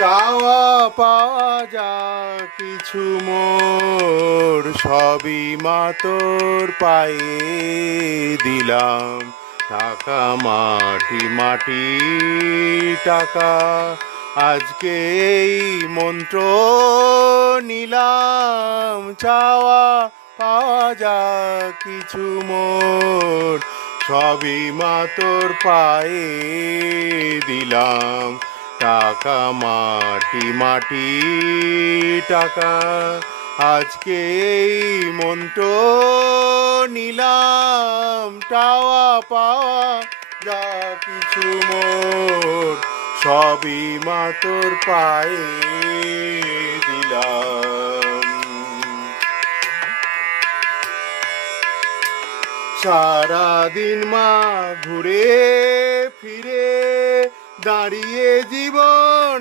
চাওয়া পাওয়া যা কিছু মোর সবই মা তোর পায়ে দিলাম। টাকা মাটি মাটি টাকা, আজকে এই মন্ত্র নিলাম। চাওয়া পাওয়া যা কিছু মোর সবই মা তোর পায়ে দিলাম। টাকা মাটি মাটি টাকা, আজকে এই মন্ত্র নিলাম। চাওয়া পাওয়া যা কিছু মোর সবই মা তোর পায়ে দিলাম। সারাদিন মা ঘুরে ফিরে দাঁড়িয়ে জীবন